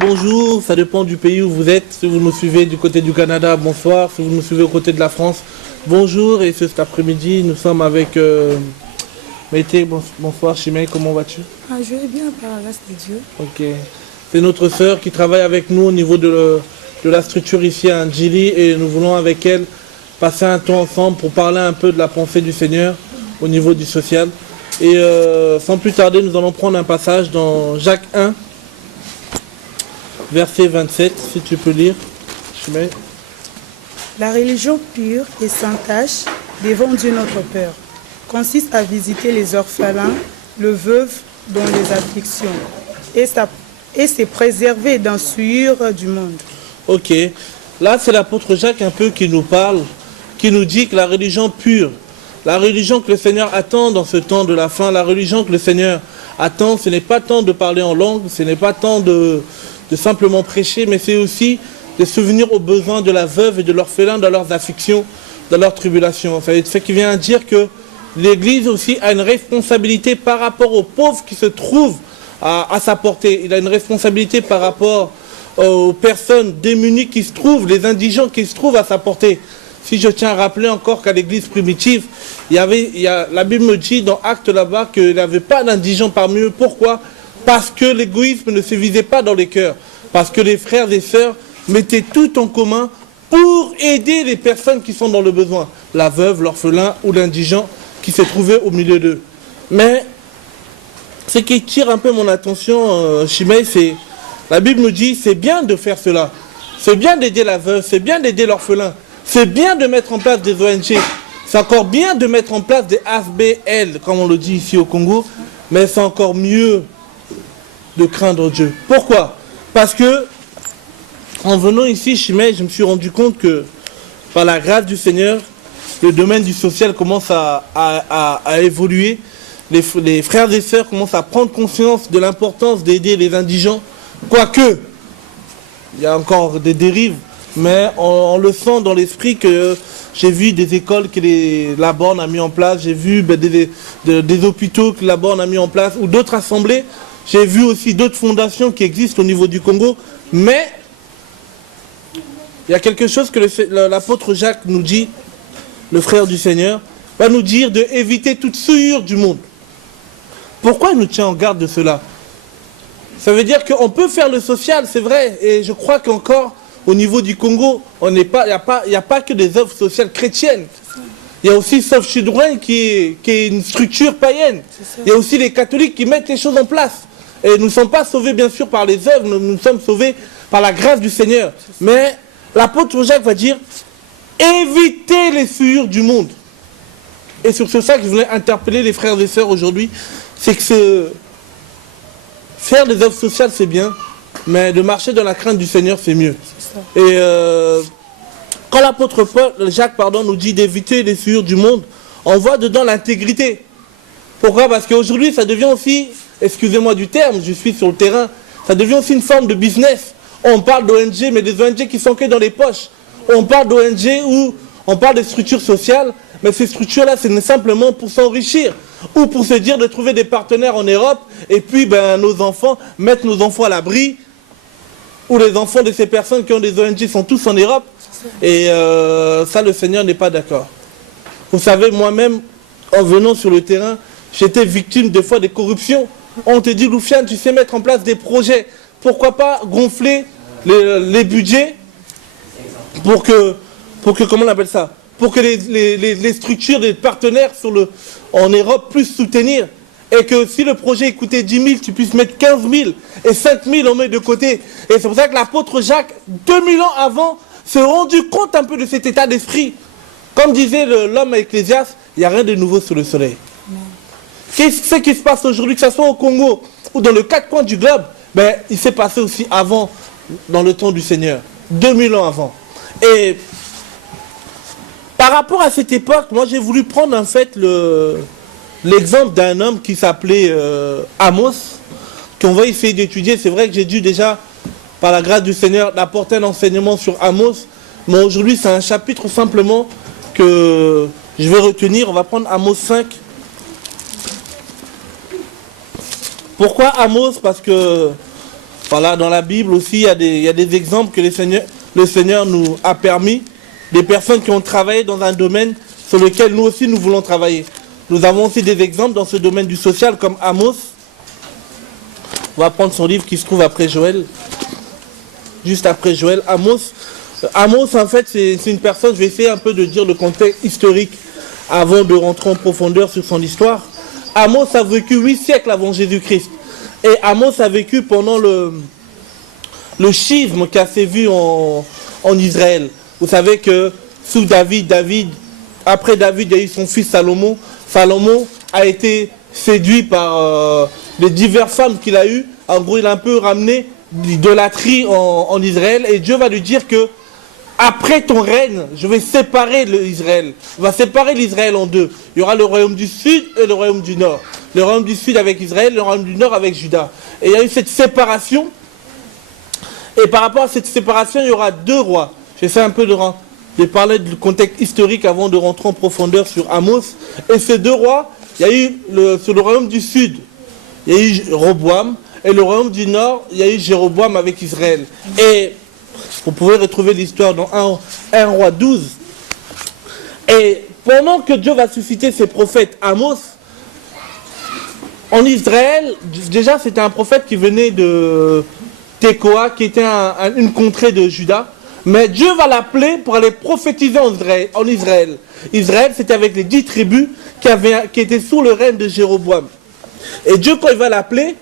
Bonjour, ça dépend du pays où vous êtes. Si vous nous suivez du côté du Canada, bonsoir. Si vous nous suivez au côté de la France, bonjour. Et cet après-midi, nous sommes avec Mété. Bonsoir Chimay, comment vas-tu? Je vais bien par la grâce de Dieu. Ok. C'est notre sœur qui travaille avec nous au niveau de la structure ici à Ndjili et nous voulons avec elle passer un temps ensemble pour parler un peu de la pensée du Seigneur au niveau du social. Et sans plus tarder, nous allons prendre un passage dans Jacques 1. Verset 27, si tu peux lire. La religion pure et sans tache devant Dieu notre Père consiste à visiter les orphelins, le veuve dans les afflictions et se préserver d'un souillure du monde. Ok, là c'est l'apôtre Jacques un peu qui nous parle, qui nous dit que la religion pure, la religion que le Seigneur attend dans ce temps de la fin, la religion que le Seigneur attend, ce n'est pas tant de parler en langue, ce n'est pas tant de simplement prêcher, mais c'est aussi de souvenir aux besoins de la veuve et de l'orphelin dans leurs afflictions, dans leurs tribulations. C'est ce qui vient dire que l'Église aussi a une responsabilité par rapport aux pauvres qui se trouvent à sa portée. Il a une responsabilité par rapport aux personnes démunies qui se trouvent, les indigents qui se trouvent à sa portée. si je tiens à rappeler encore qu'à l'église primitive, la Bible me dit dans Actes là-bas qu'il n'y avait pas d'indigents parmi eux. Pourquoi? Parce que l'égoïsme ne se visait pas dans les cœurs. Parce que les frères et sœurs mettaient tout en commun pour aider les personnes qui sont dans le besoin. La veuve, l'orphelin ou l'indigent qui se trouvait au milieu d'eux. Mais ce qui tire un peu mon attention, Chimay, c'est la Bible nous dit c'est bien de faire cela. C'est bien d'aider la veuve, c'est bien d'aider l'orphelin. C'est bien de mettre en place des ONG. C'est encore bien de mettre en place des AFBL, comme on le dit ici au Congo. Mais c'est encore mieux de craindre Dieu. Pourquoi? Parce que, en venant ici, Chimay, je me suis rendu compte que, par la grâce du Seigneur, le domaine du social commence à évoluer. Les frères et sœurs commencent à prendre conscience de l'importance d'aider les indigents. Quoique, il y a encore des dérives, mais on le sent dans l'esprit que j'ai vu des écoles que la Borne a mis en place, j'ai vu des hôpitaux que la Borne a mis en place, ou d'autres assemblées. J'ai vu aussi d'autres fondations qui existent au niveau du Congo, mais il y a quelque chose que l'apôtre Jacques nous dit, le frère du Seigneur, va nous dire d'éviter toute souillure du monde. Pourquoi il nous tient en garde de cela? Ça veut dire qu'on peut faire le social, c'est vrai, et je crois qu'encore au niveau du Congo, il n'y a pas que des œuvres sociales chrétiennes. Il y a aussi Sauve Children qui est une structure païenne. Il y a aussi les catholiques qui mettent les choses en place. Et nous ne sommes pas sauvés bien sûr par les œuvres, nous sommes sauvés par la grâce du Seigneur. Mais l'apôtre Jacques va dire, évitez les souillures du monde. Et sur ça que je voulais interpeller les frères et sœurs aujourd'hui, c'est que faire des œuvres sociales c'est bien, mais de marcher dans la crainte du Seigneur c'est mieux. Et quand l'apôtre Jacques nous dit d'éviter les souillures du monde, on voit dedans l'intégrité. Pourquoi? Parce qu'aujourd'hui ça devient aussi, excusez-moi du terme, je suis sur le terrain, ça devient aussi une forme de business. On parle d'ONG, mais des ONG qui sont que dans les poches. On parle d'ONG où on parle de structures sociales, mais ces structures-là, c'est simplement pour s'enrichir ou pour se dire de trouver des partenaires en Europe et puis mettre nos enfants à l'abri, ou les enfants de ces personnes qui ont des ONG sont tous en Europe. Et ça, le Seigneur n'est pas d'accord. Vous savez, moi-même, en venant sur le terrain, j'étais victime des fois des corruptions. On te dit, Loufiane, tu sais mettre en place des projets. Pourquoi pas gonfler les budgets pour que, comment on appelle ça, pour que les structures des partenaires en Europe puissent soutenir. Et que si le projet coûtait 10 000, tu puisses mettre 15 000 et 5 000 on met de côté. Et c'est pour ça que l'apôtre Jacques, 2000 ans avant, s'est rendu compte un peu de cet état d'esprit. Comme disait l'homme à Ecclésiaste, il n'y a rien de nouveau sous le soleil. Qu'est-ce qui se passe aujourd'hui, que ce soit au Congo ou dans les quatre coins du globe, il s'est passé aussi avant, dans le temps du Seigneur, 2000 ans avant. Et par rapport à cette époque, moi j'ai voulu prendre en fait l'exemple d'un homme qui s'appelait Amos, qu'on va essayer d'étudier. C'est vrai que j'ai dû déjà, par la grâce du Seigneur, apporter un enseignement sur Amos, mais aujourd'hui c'est un chapitre simplement que je vais retenir. On va prendre Amos 5. Pourquoi Amos? Parce que voilà, dans la Bible aussi, il y a des exemples que le Seigneur nous a permis, des personnes qui ont travaillé dans un domaine sur lequel nous aussi nous voulons travailler. Nous avons aussi des exemples dans ce domaine du social comme Amos. On va prendre son livre qui se trouve après Joël. Juste après Joël. Amos, en fait, c'est une personne, je vais essayer un peu de dire le contexte historique avant de rentrer en profondeur sur son histoire. Amos a vécu 8 siècles avant Jésus-Christ. Et Amos a vécu pendant le schisme qui a sévi en Israël. Vous savez que sous David, après David, il y a eu son fils Salomon. Salomon a été séduit par les diverses femmes qu'il a eues. En gros, il a un peu ramené l'idolâtrie en Israël. Et Dieu va lui dire que après ton règne, je vais séparer l'Israël. On va séparer l'Israël en deux. Il y aura le royaume du sud et le royaume du nord. Le royaume du sud avec Israël, le royaume du nord avec Juda. Et il y a eu cette séparation. Et par rapport à cette séparation, il y aura 2 rois. J'essaie un peu de parler du contexte historique avant de rentrer en profondeur sur Amos. Et ces 2 rois, il y a eu sur le royaume du sud, il y a eu Roboam. Et le royaume du nord, il y a eu Jéroboam avec Israël. Et vous pouvez retrouver l'histoire dans 1 roi 12. Et pendant que Dieu va susciter ses prophètes, Amos, en Israël, déjà c'était un prophète qui venait de Tekoa, qui était une contrée de Juda. Mais Dieu va l'appeler pour aller prophétiser en Israël. Israël, c'était avec les 10 tribus qui étaient sous le règne de Jéroboam. Et Dieu, quand il va l'appeler,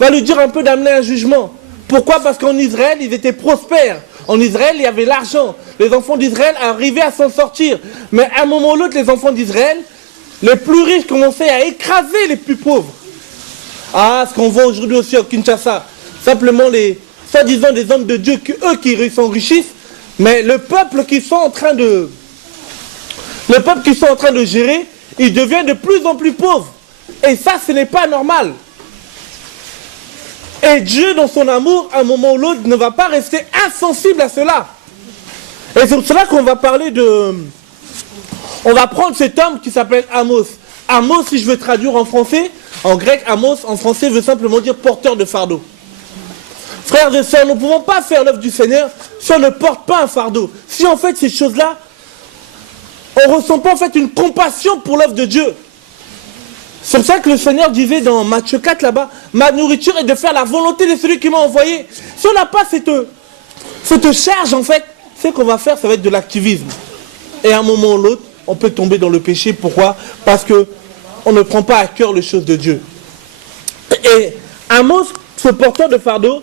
va lui dire un peu d'amener un jugement. Pourquoi? Parce qu'en Israël, ils étaient prospères. En Israël, il y avait l'argent. Les enfants d'Israël arrivaient à s'en sortir. Mais à un moment ou l'autre, les enfants d'Israël, les plus riches commençaient à écraser les plus pauvres. Ah, ce qu'on voit aujourd'hui aussi au Kinshasa. Simplement les soi-disant des hommes de Dieu, qui s'enrichissent, mais le peuple qui sont en train de gérer, il devient de plus en plus pauvre. Et ça, ce n'est pas normal. Et Dieu, dans son amour, à un moment ou l'autre, ne va pas rester insensible à cela. Et c'est pour cela qu'on va parler de... On va prendre cet homme qui s'appelle Amos. Amos, si je veux traduire en français, en grec, Amos, en français, veut simplement dire porteur de fardeau. Frères et sœurs, nous ne pouvons pas faire l'œuvre du Seigneur si on ne porte pas un fardeau. Si en fait ces choses-là, on ne ressent pas en fait une compassion pour l'œuvre de Dieu. C'est pour ça que le Seigneur disait dans Matthieu 4 là-bas, ma nourriture est de faire la volonté de celui qui m'a envoyé. Si on n'a pas cette charge en fait, ce qu'on va faire, ça va être de l'activisme. Et à un moment ou l'autre, on peut tomber dans le péché. Pourquoi? Parce qu'on ne prend pas à cœur les choses de Dieu. Et Amos, ce porteur de fardeau,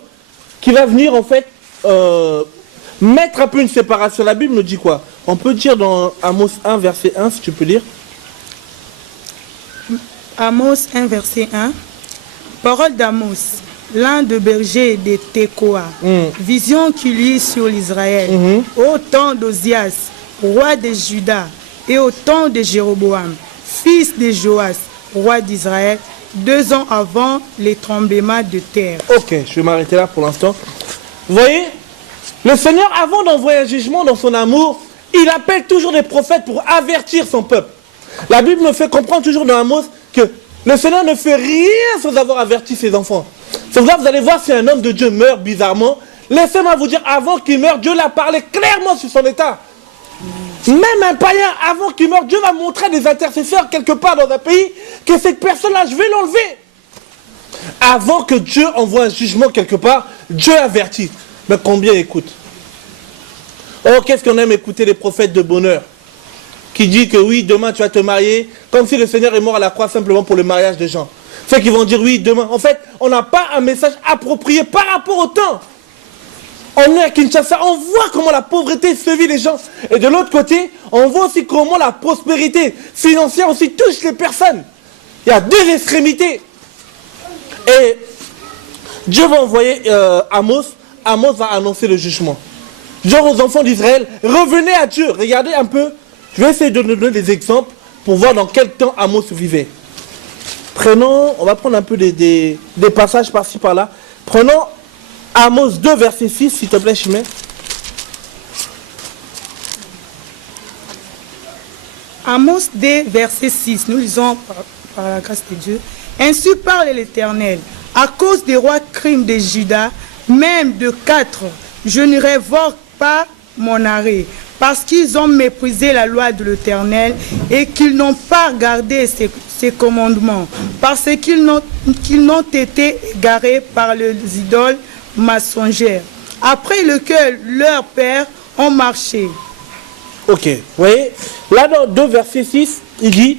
qui va venir en fait mettre un peu une séparation. La Bible nous dit quoi? On peut dire dans Amos 1, verset 1, si tu peux lire. Amos 1, verset 1. Parole d'Amos, l'un de berger de Tekoa. Vision qui lit sur l'Israël. Au temps d'Ozias, roi de Juda, et au temps de Jéroboam, fils de Joas, roi d'Israël, 2 ans avant les tremblements de terre. Ok, je vais m'arrêter là pour l'instant. Vous voyez, le Seigneur, avant d'envoyer un jugement dans son amour, il appelle toujours des prophètes pour avertir son peuple. La Bible me fait comprendre toujours dans Amos que le Seigneur ne fait rien sans avoir averti ses enfants. C'est pour ça que vous allez voir si un homme de Dieu meurt bizarrement. Laissez-moi vous dire, avant qu'il meure, Dieu l'a parlé clairement sur son état. Même un païen, avant qu'il meure, Dieu va montrer des intercesseurs quelque part dans un pays que cette personne-là, je vais l'enlever. Avant que Dieu envoie un jugement quelque part, Dieu avertit. Mais combien écoute? Oh, qu'est-ce qu'on aime écouter les prophètes de bonheur qui disent que oui, demain tu vas te marier, comme si le Seigneur est mort à la croix simplement pour le mariage des gens. Ceux qui vont dire oui, demain. En fait, on n'a pas un message approprié par rapport au temps. On est à Kinshasa, on voit comment la pauvreté sévit les gens. Et de l'autre côté, on voit aussi comment la prospérité financière aussi touche les personnes. Il y a 2 extrémités. Et Dieu va envoyer Amos. Amos va annoncer le jugement. Genre aux enfants d'Israël, revenez à Dieu. Regardez un peu. Je vais essayer de nous donner des exemples pour voir dans quel temps Amos vivait. On va prendre un peu des passages par-ci par-là. Prenons Amos 2, verset 6, s'il te plaît, Chimé. Amos 2, verset 6, nous lisons par la grâce de Dieu. Ainsi parle l'Éternel, à cause des rois crimes de Juda, même de 4, je ne révoque pas mon arrêt, parce qu'ils ont méprisé la loi de l'Éternel et qu'ils n'ont pas gardé ses commandements, parce qu'ils n'ont été égarés par les idoles mensongères, après lequel leurs pères ont marché. Ok, vous voyez, là dans 2 verset 6, il dit,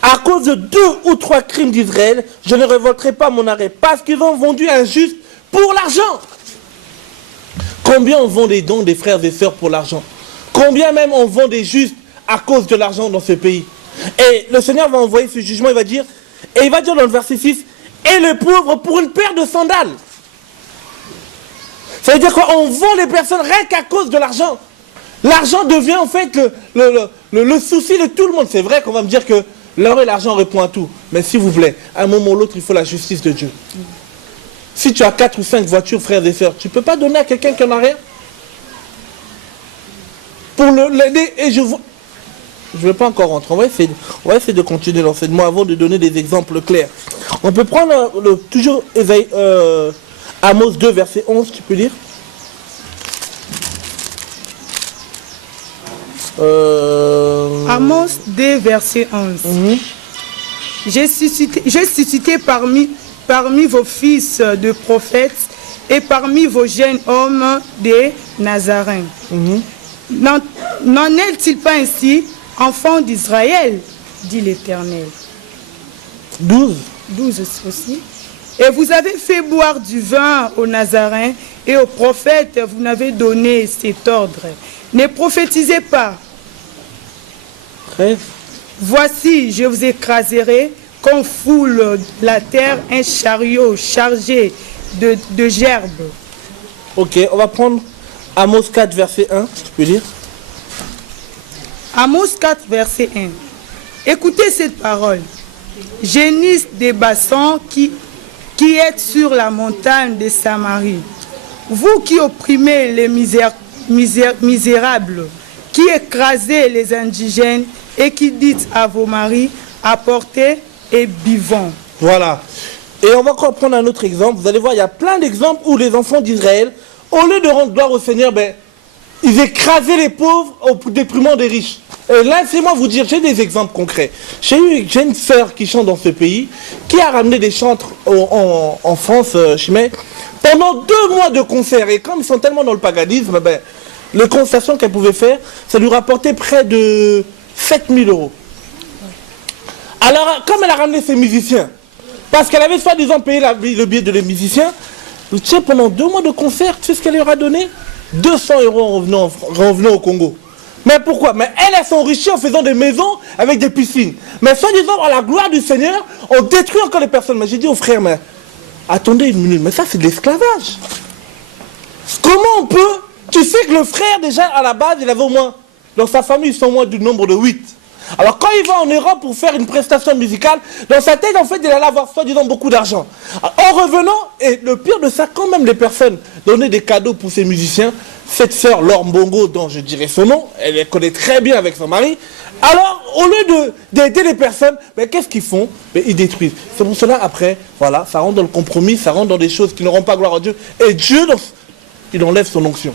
à cause de 2 ou 3 crimes d'Israël, je ne révolterai pas mon arrêt, parce qu'ils ont vendu un juste pour l'argent. Combien on vend des dons des frères et sœurs pour l'argent? Combien même on vend des justes à cause de l'argent dans ce pays? Et le Seigneur va envoyer ce jugement, il va dire dans le verset 6, et le pauvre pour une paire de sandales. Ça veut dire qu'on vend les personnes rien qu'à cause de l'argent. L'argent devient en fait le souci de tout le monde. C'est vrai qu'on va me dire que l'or et l'argent répondent à tout. Mais s'il vous plaît, à un moment ou l'autre, il faut la justice de Dieu. Si tu as 4 ou 5 voitures, frères et sœurs, tu ne peux pas donner à quelqu'un qui n'en a rien. Pour l'aider, et je ne vais pas encore rentrer. On va essayer de continuer l'enseignement avant de donner des exemples clairs. On peut prendre toujours Amos 2, verset 11, tu peux lire? Amos 2, verset 11. J'ai suscité parmi vos fils de prophètes et parmi vos jeunes hommes des Nazaréens. N'en est-il pas ainsi, enfants d'Israël, dit l'Éternel. 12 aussi. Et vous avez fait boire du vin aux Nazaréens et aux prophètes, vous n'avez donné cet ordre. Ne prophétisez pas. 13. Voici, je vous écraserai comme foule la terre un chariot chargé de gerbes. Ok, on va prendre Amos 4, verset 1, si tu peux lire. Amos 4, verset 1. Écoutez cette parole. Gémisse des bassins qui êtes sur la montagne de Samarie. Vous qui opprimez les misérables, qui écrasez les indigènes et qui dites à vos maris, apportez et buvons. Voilà. Et on va encore prendre un autre exemple. Vous allez voir, il y a plein d'exemples où les enfants d'Israël, au lieu de rendre gloire au Seigneur, ils écrasaient les pauvres au détriment des riches. Et là, laissez-moi vous dire, j'ai des exemples concrets. J'ai une sœur qui chante dans ce pays, qui a ramené des chantres en France, pendant 2 mois de concert. Et comme ils sont tellement dans le paganisme, les concessions qu'elle pouvait faire, ça lui rapportait près de 7 000 euros. Alors, comme elle a ramené ses musiciens, parce qu'elle avait soi-disant payé le billet de les musiciens, tu sais, pendant 2 mois de concert, tu sais ce qu'elle leur a donné? 200 euros en revenant au Congo. Mais pourquoi? Mais elle s'enrichit en faisant des maisons avec des piscines. Mais soi-disant, à la gloire du Seigneur, on détruit encore les personnes. Mais j'ai dit aux frères, mais attendez une minute, mais ça c'est de l'esclavage. Comment on peut... Tu sais que le frère, déjà, à la base, il avait au moins... Dans sa famille, ils sont au moins du nombre de 8. Alors quand il va en Europe pour faire une prestation musicale, dans sa tête, en fait, il allait avoir soi-disant beaucoup d'argent. En revenant, et le pire de ça, quand même les personnes donnaient des cadeaux pour ces musiciens, cette sœur Laure Mbongo, dont je dirais son nom, elle les connaît très bien avec son mari, alors au lieu d'aider les personnes, qu'est-ce qu'ils font? Ils détruisent. C'est pour cela, après, voilà, ça rentre dans le compromis, ça rentre dans des choses qui ne rendent pas gloire à Dieu, et Dieu, il enlève son onction.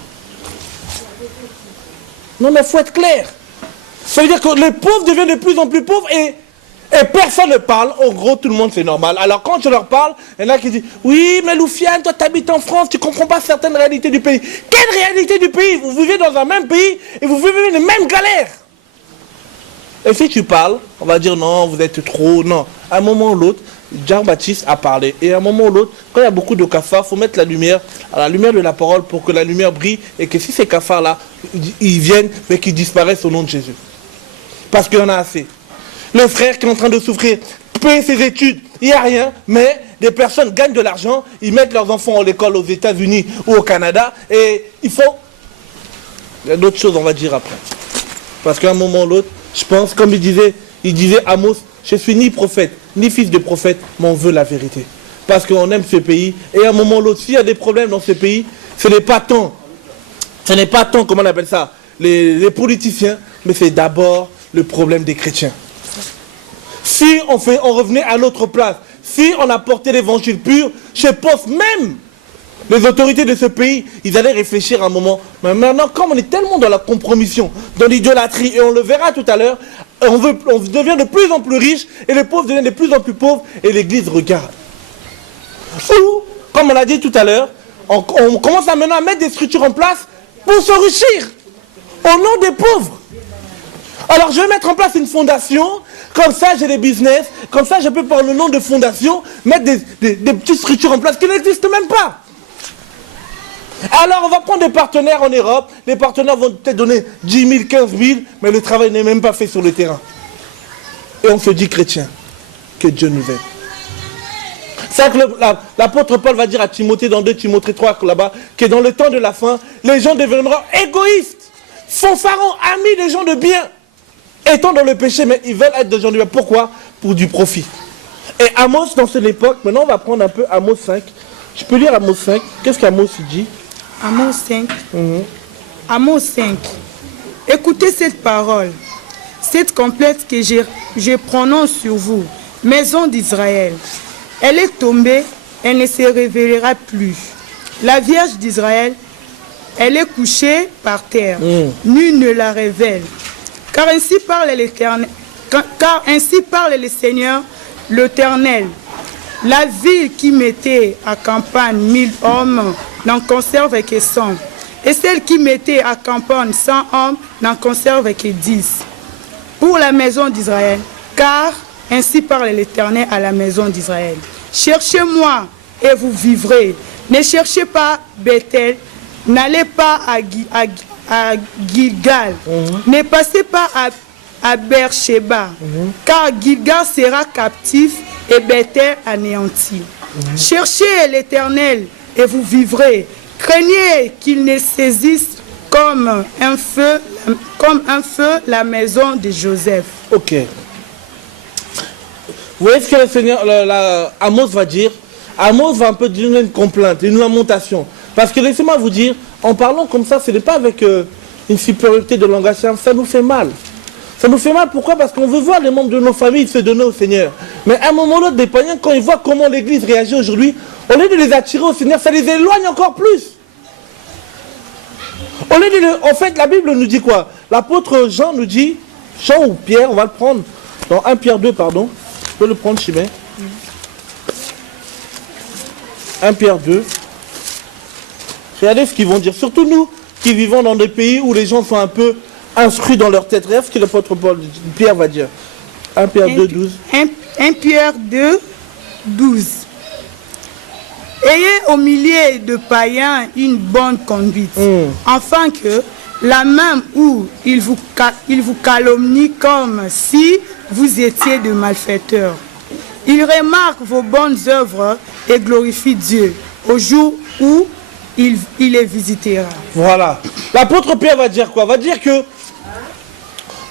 Non mais il faut être clair. Ça veut dire que les pauvres deviennent de plus en plus pauvres et personne ne parle. En gros, tout le monde, c'est normal. Alors quand je leur parle, il y en a qui disent « Oui, mais Loufiane, toi tu habites en France, tu ne comprends pas certaines réalités du pays. » Quelle réalité du pays? Vous vivez dans un même pays et vous vivez les mêmes galères. Et si tu parles, on va dire « Non, vous êtes trop... » Non. À un moment ou l'autre, Jean-Baptiste a parlé. Et à un moment ou l'autre, quand il y a beaucoup de cafards, il faut mettre la lumière à la lumière de la parole pour que la lumière brille et que si ces cafards-là, ils viennent, mais qu'ils disparaissent au nom de Jésus. Parce qu'il y en a assez. Le frère qui est en train de souffrir, paye ses études, il n'y a rien, mais des personnes gagnent de l'argent, ils mettent leurs enfants à l'école aux États-Unis ou au Canada, et il faut... Il y a d'autres choses, on va dire après. Parce qu'à un moment ou l'autre, je pense, comme il disait Amos, je suis ni prophète, ni fils de prophète, mais on veut la vérité. Parce qu'on aime ce pays, et à un moment ou l'autre, s'il y a des problèmes dans ce pays, ce n'est pas tant, comment on appelle ça, les politiciens, mais c'est d'abord le problème des chrétiens. Si on revenait à notre place, si on apportait l'évangile pur, je pense même les autorités de ce pays, ils allaient réfléchir un moment. Mais maintenant, comme on est tellement dans la compromission, dans l'idolâtrie, et on le verra tout à l'heure, on devient de plus en plus riche, et les pauvres deviennent de plus en plus pauvres, et l'Église regarde. Ou, comme on l'a dit tout à l'heure, on commence maintenant à mettre des structures en place pour s'enrichir, au nom des pauvres. Alors je vais mettre en place une fondation, comme ça j'ai des business, comme ça je peux par le nom de fondation mettre des petites structures en place qui n'existent même pas. Alors on va prendre des partenaires en Europe, les partenaires vont peut-être donner 10 000, 15 000, mais le travail n'est même pas fait sur le terrain. Et on se dit chrétien, que Dieu nous aide. C'est que l'apôtre Paul va dire à Timothée dans 2 Timothée 3 là-bas, que dans le temps de la fin, les gens deviendront égoïstes, fanfarons, amis des gens de bien. Étant dans le péché, mais ils veulent être des gens de bien. Pourquoi? Pour du profit. Et Amos, dans cette époque, maintenant on va prendre un peu Amos 5. Je peux lire Amos 5. Qu'est-ce qu'Amos dit? Amos 5. Amos 5. Écoutez cette parole, cette complète que je prononce sur vous, maison d'Israël. Elle est tombée, elle ne se révélera plus. La Vierge d'Israël, elle est couchée par terre. Nul ne la révèle. Car ainsi parle l'Éternel, le Seigneur, l'Éternel. La ville qui mettait à campagne 1000 hommes n'en conserve que 100. Et celle qui mettait à campagne 100 hommes n'en conserve que 10. Pour la maison d'Israël, car ainsi parle l'Éternel à la maison d'Israël. Cherchez-moi et vous vivrez. Ne cherchez pas Bethel, n'allez pas à Gilgal, ne passez pas à Beersheba, car Gilgal sera captif et Bethel anéanti. Cherchez l'Éternel et vous vivrez. Craignez qu'il ne saisisse comme un feu la maison de Joseph. Ok. Vous voyez ce que le Seigneur, Amos va dire? Amos va un peu dire une complainte, une lamentation. Parce que laissez-moi vous dire, en parlant comme ça, ce n'est pas avec une supériorité de langage, ça nous fait mal. Ça nous fait mal, pourquoi? Parce qu'on veut voir les membres de nos familles se donner au Seigneur. Mais à un moment ou l'autre, des païens, quand ils voient comment l'Église réagit aujourd'hui, au lieu de les attirer au Seigneur, ça les éloigne encore plus. Au lieu de en fait, la Bible nous dit quoi? L'apôtre Jean nous dit, Jean ou Pierre, on va le prendre, dans 1 Pierre 2, pardon. Je peux le prendre, Chimay. 1 Pierre 2. Regardez ce qu'ils vont dire. Surtout nous qui vivons dans des pays où les gens sont un peu instruits dans leur tête. Regardez ce que l'apôtre Pierre va dire. 1 Pierre 2, 12. 1 Pierre 2, 12. Ayez au milieu de païens une bonne conduite, afin que la même où il vous calomnie comme si vous étiez de malfaiteurs. Il remarque vos bonnes œuvres et glorifie Dieu au jour où il les visitera. Voilà. L'apôtre Pierre va dire quoi? Va dire que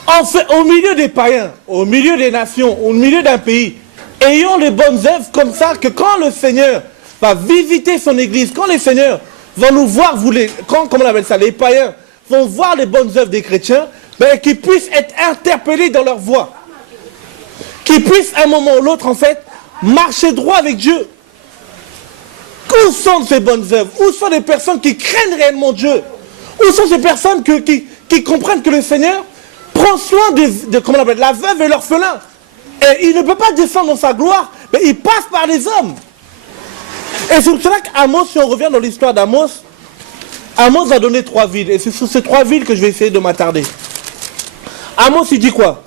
en fait, au milieu des païens, au milieu des nations, au milieu d'un pays, ayons les bonnes œuvres comme ça que quand le Seigneur va visiter son église, quand les seigneurs vont nous voir, comment on appelle ça, les païens vont voir les bonnes œuvres des chrétiens, ben, qu'ils puissent être interpellés dans leur voie. Qu'ils puissent à un moment ou l'autre, en fait, marcher droit avec Dieu. Où sont ces bonnes œuvres? Où sont les personnes qui craignent réellement Dieu? Où sont ces personnes qui comprennent que le Seigneur prend soin comment on appelle, la veuve et l'orphelin? Et il ne peut pas descendre dans sa gloire, mais il passe par les hommes. Et c'est pour cela qu'Amos, si on revient dans l'histoire d'Amos, Amos va donner 3 villes. Et c'est sur ces 3 villes que je vais essayer de m'attarder. Amos, il dit quoi?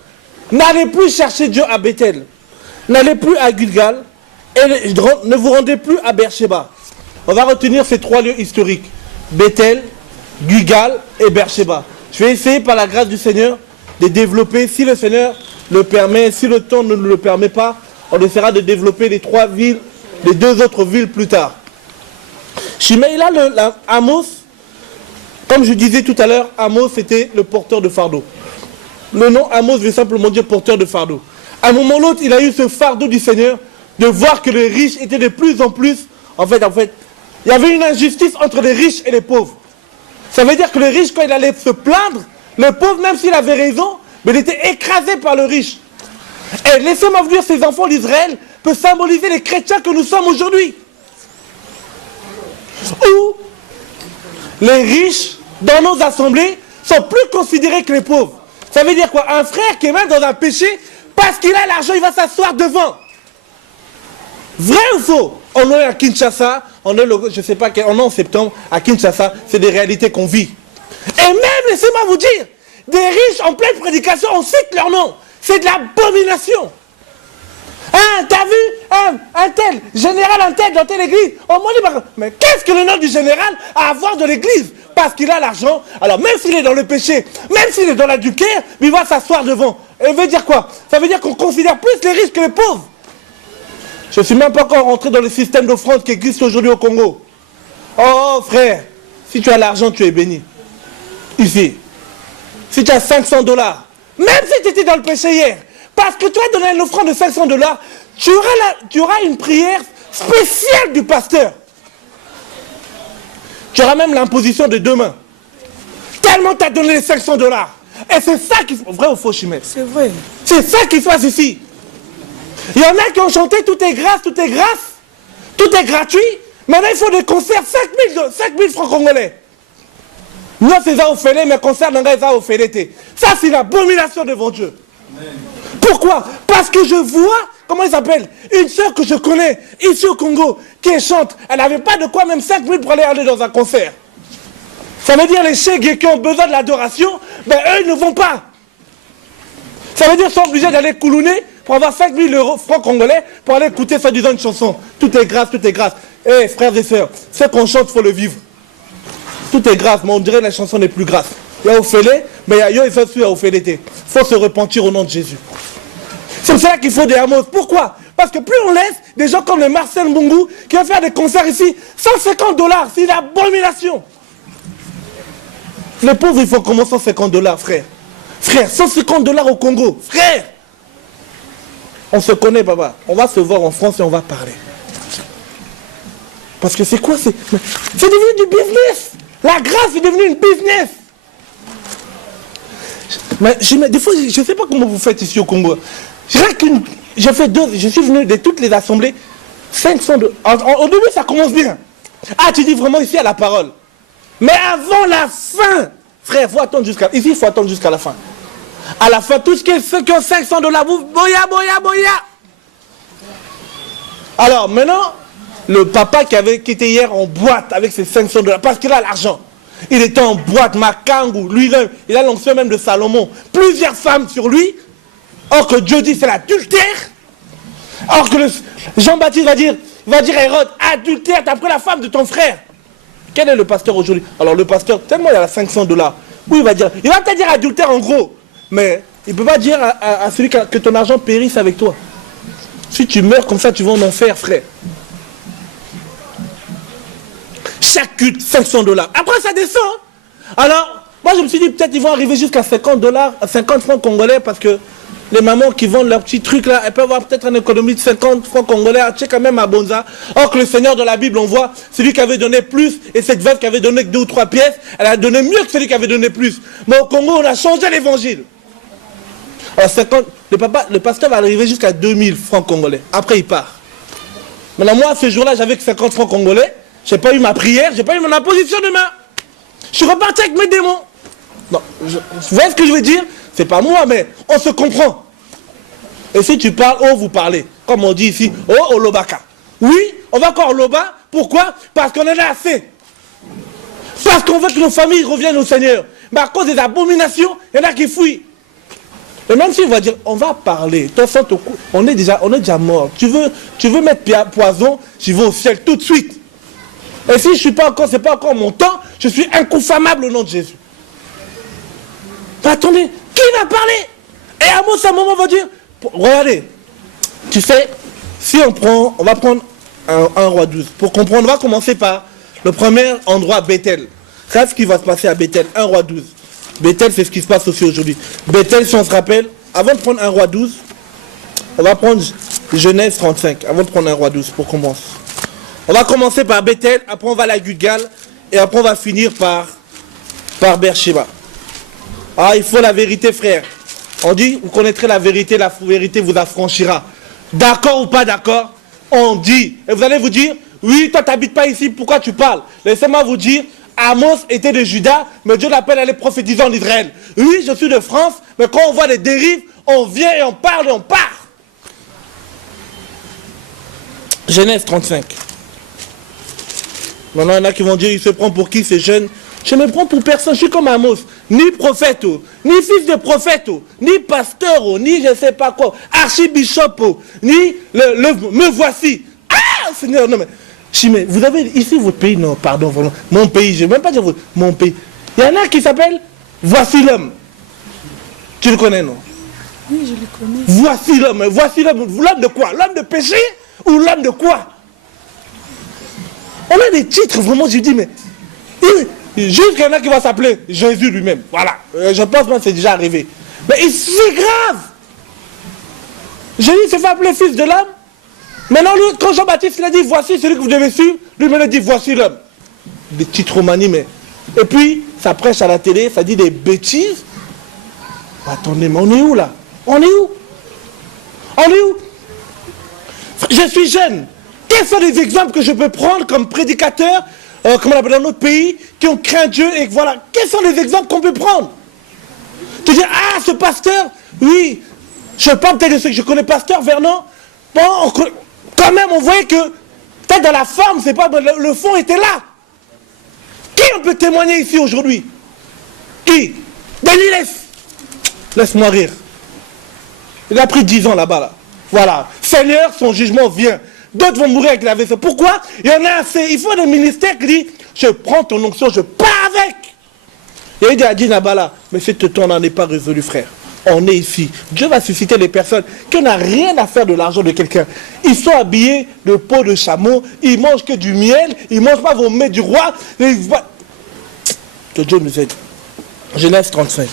N'allez plus chercher Dieu à Bethel. N'allez plus à Gilgal. Et ne vous rendez plus à Beersheba. On va retenir ces 3 lieux historiques. Bethel, Gilgal et Beersheba. Je vais essayer par la grâce du Seigneur de développer, si le Seigneur le permet, si le temps ne nous le permet pas, on essaiera de développer les 3 villes, les 2 autres villes plus tard. Shimei, là, Amos, comme je disais tout à l'heure, Amos était le porteur de fardeau. Le nom Amos veut simplement dire porteur de fardeau. À un moment ou l'autre, il a eu ce fardeau du Seigneur de voir que les riches étaient de plus en plus... En fait, il y avait une injustice entre les riches et les pauvres. Ça veut dire que le riche, quand il allait se plaindre, le pauvre, même s'il avait raison, mais il était écrasé par le riche. Et laissez-moi vous dire, ces enfants d'Israël peuvent symboliser les chrétiens que nous sommes aujourd'hui. Où les riches, dans nos assemblées, sont plus considérés que les pauvres. Ça veut dire quoi? Un frère qui est même dans un péché, parce qu'il a l'argent, il va s'asseoir devant. Vrai ou faux? On est à Kinshasa, on est je sais pas, on est en septembre, à Kinshasa, c'est des réalités qu'on vit. Et même, laissez-moi vous dire, des riches en pleine prédication, on cite leur nom. C'est de l'abomination. Hein, t'as vu un tel, général un tel dans telle église. On m'a dit, mais qu'est-ce que le nom du général a à voir de l'église? Parce qu'il a l'argent. Alors même s'il est dans le péché, même s'il est dans l'adultère, il va s'asseoir devant. Et veut dire quoi? Ça veut dire qu'on considère plus les riches que les pauvres. Je ne suis même pas encore rentré dans le système d'offrande qui existe aujourd'hui au Congo. Oh frère, si tu as l'argent, tu es béni. Ici. Si tu as $500, même si tu étais dans le péché hier, parce que tu as donné une offrande de $500, tu auras une prière spéciale du pasteur. Tu auras même l'imposition de 2 mains. Tellement tu as donné les $500. Et c'est ça qu'il faut. Vrai ou faux, Chimay? C'est vrai. C'est ça qu'il se passe ici. Il y en a qui ont chanté tout est grâce, tout est grâce, tout est gratuit. Maintenant il faut des concerts 5 000 francs congolais. Nous, c'est ça au fêlé, mais concerne ça au fêlé. Ça, c'est une abomination devant Dieu. Amen. Pourquoi? Parce que je vois, comment il s'appelle, une soeur que je connais, ici au Congo, qui chante. Elle n'avait pas de quoi, même 5 minutes pour aller dans un concert. Ça veut dire les chégués qui ont besoin de l'adoration, ben eux, ils ne vont pas. Ça veut dire qu'ils sont obligés d'aller coulouner pour avoir 5 000 € francs congolais pour aller écouter soi-disant une chanson. Tout est grâce, tout est grâce. Eh, frères et sœurs, ce qu'on chante, il faut le vivre. Tout est grâce, mais on dirait que la chanson n'est plus grâce. Il y a Ophélie, mais il y a Ophélie. Il faut se repentir au nom de Jésus. C'est pour ça qu'il faut des Amos. Pourquoi? Parce que plus on laisse des gens comme le Marcel Mbungu qui vont faire des concerts ici, 150 $, c'est une abomination. Les pauvres, il faut comment 150 $, frère. Frère, 150 $ au Congo, frère. On se connaît, papa. On va se voir en France et on va parler. Parce que c'est quoi? C'est devenu du business. La grâce est devenue une business. Mais des fois, je ne sais pas comment vous faites ici au Congo. Je suis venu de toutes les assemblées. 500 $. Au début, ça commence bien. Ah, tu dis vraiment ici à la parole. Mais avant la fin, frère, ici, il faut attendre jusqu'à la fin. À la fin, tous ceux qui ont 500 $, vous, boya. Alors, maintenant, le papa qui était hier en boîte avec ses 500 $, parce qu'il a l'argent. Il était en boîte, Makangu, lui-même, il a l'onction même de Salomon. Plusieurs femmes sur lui. Or que Dieu dit c'est l'adultère. Or que Jean-Baptiste va dire Hérode, adultère, t'as pris la femme de ton frère. Quel est le pasteur aujourd'hui? Alors le pasteur, tellement il a 500 $, oui, il va peut-être dire adultère en gros, mais il ne peut pas dire à celui que ton argent périsse avec toi. Si tu meurs comme ça, tu vas en enfer, frère. Chaque culte, 500 $. Après, ça descend. Alors, moi, je me suis dit, peut-être ils vont arriver jusqu'à 50 $, 50 francs congolais, parce que les mamans qui vendent leurs petits trucs là, elles peuvent avoir peut-être une économie de 50 francs congolais, tu sais quand même à Bonza. Or que le Seigneur dans la Bible, on voit celui qui avait donné plus, et cette veuve qui avait donné que 2 ou 3 pièces, elle a donné mieux que celui qui avait donné plus. Mais au Congo, on a changé l'évangile. Alors 50, le pasteur va arriver jusqu'à 2000 francs congolais. Après, il part. Maintenant, moi, ce jour-là, j'avais que 50 francs congolais. Je n'ai pas eu ma prière, je n'ai pas eu mon imposition de main. Je suis reparti avec mes démons. Non, vous voyez ce que je veux dire? C'est pas moi, mais on se comprend. Et si tu parles, oh, vous parlez. Comme on dit ici, oh, Olobaka. Oui, on va encore Loba. Pourquoi? Parce qu'on en a assez. Parce qu'on veut que nos familles reviennent au Seigneur. Mais à cause des abominations, il y en a qui fuient. Et même si on va dire, on va parler, on est déjà mort. Tu veux mettre poison, j'y vais au ciel tout de suite. Et si je suis pas encore, c'est pas encore mon temps, je suis inconfamable au nom de Jésus. Mais attendez, qui va parler? Et Amos, à un moment, va dire, regardez, tu sais, si on va prendre un roi 12. Pour comprendre, on va commencer par le premier endroit, Bethel. C'est ce qui va se passer à Bethel, 1 roi 12. Bethel, c'est ce qui se passe aussi aujourd'hui. Bethel, si on se rappelle, avant de prendre 1 roi 12, on va prendre Genèse 35, avant de prendre 1 roi 12, pour commencer. On va commencer par Bethel, après on va à la Gudgal, et après on va finir par Beersheba. Ah, il faut la vérité, frère. On dit, vous connaîtrez la vérité vous affranchira. D'accord ou pas d'accord? On dit. Et vous allez vous dire, oui, toi tu n'habites pas ici, pourquoi tu parles? Laissez-moi vous dire, Amos était de Juda, mais Dieu l'appelle à aller prophétiser en Israël. Oui, je suis de France, mais quand on voit les dérives, on vient et on parle et on part. Genèse 35. Maintenant, il y en a qui vont dire, il se prend pour qui ces jeunes? Je ne me prends pour personne, je suis comme Amos. Ni prophète, ni fils de prophète, ni pasteur, ni je ne sais pas quoi, archibishop, ni me voici. Ah, Seigneur, non mais... Mais vous avez ici votre pays, non, pardon, mon pays, je ne vais même pas dire mon pays. Il y en a qui s'appelle Voici l'homme. Tu le connais, non? Oui, je le connais. Voici l'homme. L'homme de quoi? L'homme de péché ou l'homme de quoi? On a des titres, vraiment, je dis, mais... Juste qu'il y en a qui va s'appeler Jésus lui-même. Voilà. Je pense que c'est déjà arrivé. Mais c'est grave. Jésus se fait appeler fils de l'homme. Maintenant, lui, quand Jean-Baptiste il a dit, voici celui que vous devez suivre, lui-même a dit, voici l'homme. Des titres romanies, mais... Et puis, ça prêche à la télé, ça dit des bêtises. Attendez, mais on est où, là? On est où? On est où? Je suis jeune. Quels sont les exemples que je peux prendre comme prédicateur comment on appelle, dans notre pays, qui ont craint Dieu, et voilà. Quels sont les exemples qu'on peut prendre? Tu dis, ah, ce pasteur, oui, je parle peut-être de ceux que je connais, pasteur Vernon, bon, quand même, on voyait que, peut-être dans la forme, c'est pas, le fond était là. Qui on peut témoigner ici aujourd'hui? Qui? Denis, laisse-moi rire. Il a pris 10 ans là-bas, là. Voilà. Seigneur, son jugement vient. D'autres vont mourir avec la vaisselle. Pourquoi? Il y en a assez. Il faut des ministères qui disent, je prends ton onction, je pars avec. Et il dit à Dinabala, mais cette temps n'en est pas résolu, frère. On est ici. Dieu va susciter des personnes qui n'ont rien à faire de l'argent de quelqu'un. Ils sont habillés de peau de chameau, ils mangent que du miel, ils ne mangent pas vos mets du roi. Que Dieu nous aide. Genèse 35, à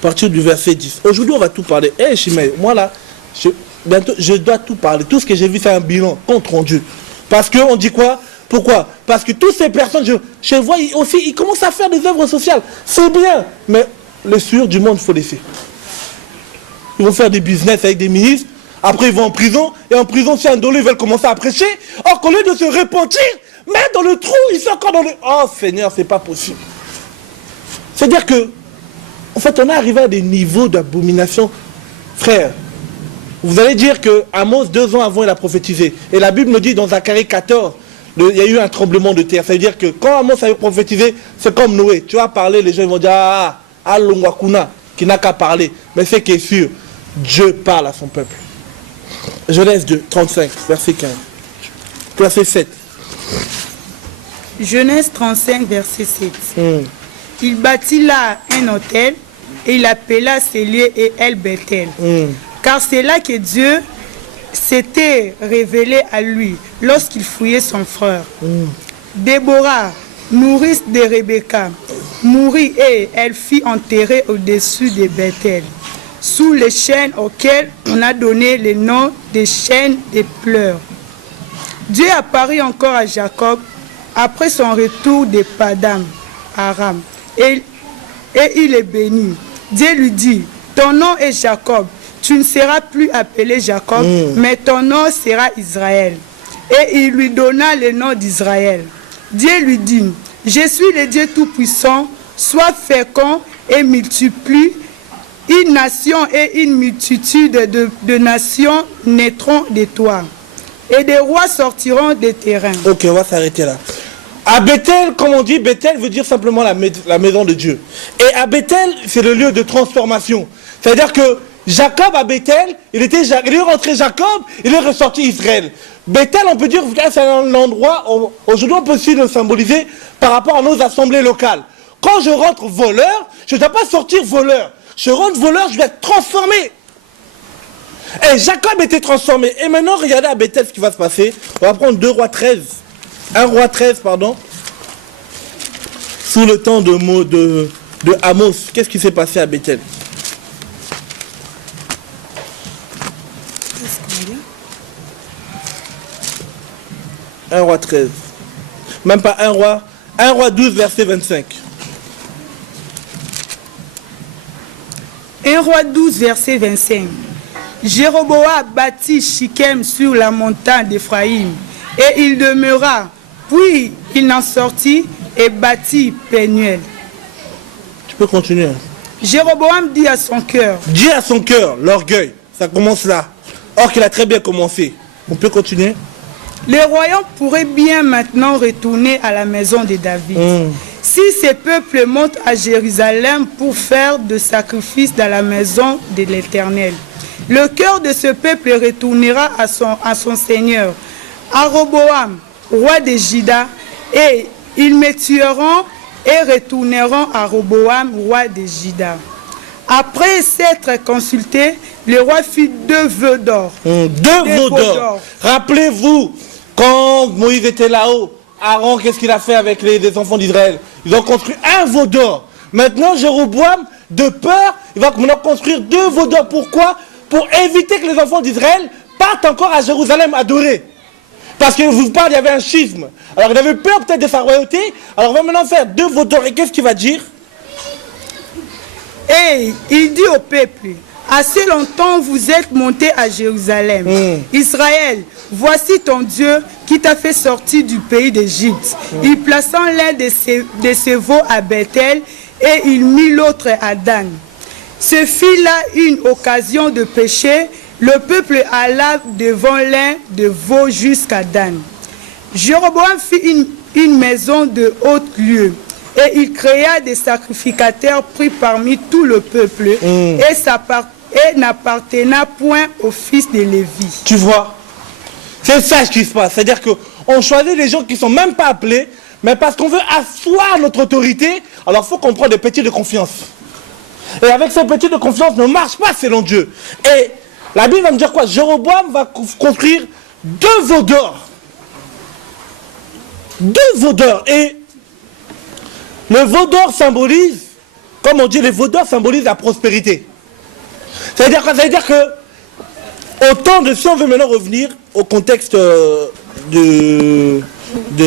partir du verset 10. Aujourd'hui, on va tout parler. Hé, Chimay, moi là, bientôt, je dois tout parler. Tout ce que j'ai vu, c'est un bilan contre Dieu. Parce qu'on dit quoi? Pourquoi? Parce que toutes ces personnes, je vois aussi, ils commencent à faire des œuvres sociales. C'est bien, mais les sueurs du monde, il faut laisser. Ils vont faire des business avec des ministres, après ils vont en prison, et en prison, si un dolé, ils veulent commencer à prêcher, or qu'au lieu de se repentir, même dans le trou, ils sont encore dans le... Oh Seigneur, c'est pas possible. C'est-à-dire que, en fait, on est arrivé à des niveaux d'abomination. Frère, vous allez dire que Amos, 2 ans avant, il a prophétisé. Et la Bible nous dit dans Zacharie 14, il y a eu un tremblement de terre. Ça veut dire que quand Amos a prophétisé, c'est comme Noé. Tu vas parler, les gens vont dire, ah, Longwakuna, qui n'a qu'à parler. Mais c'est qui est sûr, Dieu parle à son peuple. Genèse 2, 35, verset 15. Verset 7. Genèse 35, verset 7. Il bâtit là un autel et il appela ces lieux et El Bethel. Car c'est là que Dieu s'était révélé à lui lorsqu'il fouillait son frère. Déborah, nourrice de Rebecca, mourut et elle fut enterrée au-dessus de Bethel, sous les chênes auxquels on a donné le nom des chênes des pleurs. Dieu apparut encore à Jacob après son retour de Padam, Aram, et il le bénit. Dieu lui dit, ton nom est Jacob, tu ne seras plus appelé Jacob, mais ton nom sera Israël. Et il lui donna le nom d'Israël. Dieu lui dit, je suis le Dieu Tout-Puissant, sois fécond et multiplie. Une nation et une multitude de nations naîtront de toi. Et des rois sortiront des terrains. Ok, on va s'arrêter là. À Bethel, comme on dit, Bethel veut dire simplement la maison de Dieu. Et à Bethel, c'est le lieu de transformation. C'est-à-dire que Jacob à Bethel, il est rentré Jacob, il est ressorti Israël. Bethel, on peut dire, c'est un endroit, aujourd'hui on peut aussi le symboliser par rapport à nos assemblées locales. Quand je rentre voleur, je ne dois pas sortir voleur. Je rentre voleur, je dois être transformé. Et Jacob était transformé. Et maintenant, regardez à Bethel ce qui va se passer. On va prendre 2 Rois 13. 1 Roi 13, pardon. Sous le temps de Amos. Qu'est-ce qui s'est passé à Bethel? Un Roi 13. Même pas 1 Roi. 1 Roi 12, verset 25. 1 Roi 12, verset 25. Jéroboam bâtit Shichem sur la montagne d'Éphraïm, et il demeura. Puis il en sortit et bâtit Pénuel. Tu peux continuer. Jéroboam dit à son cœur. Dit à son cœur, l'orgueil. Ça commence là. Or qu'il a très bien commencé. On peut continuer. Le royaume pourrait bien maintenant retourner à la maison de David. Si ces peuples montent à Jérusalem pour faire de sacrifices dans la maison de l'Éternel, le cœur de ce peuple retournera à son Seigneur, à Roboam, roi de Juda, et ils me tueront et retourneront à Roboam, roi de Juda. Après s'être consulté, le roi fit 2 vœux d'or. 2 vœux d'or. Rappelez-vous, quand Moïse était là-haut, Aaron, qu'est-ce qu'il a fait avec les enfants d'Israël? Ils ont construit 1 veau d'or. Maintenant, Jéroboam, de peur, il va maintenant construire 2 veaux d'or. Pourquoi? Pour éviter que les enfants d'Israël partent encore à Jérusalem adorer. Parce que je vous parle, il y avait un schisme. Alors il avait peur peut-être de sa royauté. Alors on va maintenant faire 2 veaux d'or. Et qu'est-ce qu'il va dire? Et il dit au peuple, Assez longtemps vous êtes monté à Jérusalem. Israël, voici ton Dieu qui t'a fait sortir du pays d'Égypte. Il plaçant l'un de ses veaux à Bethel et il mit l'autre à Dan. Ce fut là une occasion de péché. Le peuple alla devant l'un de veaux jusqu'à Dan. Jéroboam fit une maison de haute lieu. Et il créa des sacrificateurs pris parmi tout le peuple et n'appartenant point au fils de Lévi. Tu vois, c'est ça ce qui se passe. C'est-à-dire qu'on choisit des gens qui ne sont même pas appelés, mais parce qu'on veut asseoir notre autorité, alors il faut qu'on prenne des petits de confiance. Et avec ces petits de confiance, ne marche pas selon Dieu. Et la Bible va me dire quoi? Jéroboam va construire 2 veaux d'or. 2 veaux d'or. Et le veau d'or symbolise, comme on dit, les veaux d'or symbolisent la prospérité. C'est-à-dire quoi? Ça veut dire que, autant de, si on veut maintenant revenir au contexte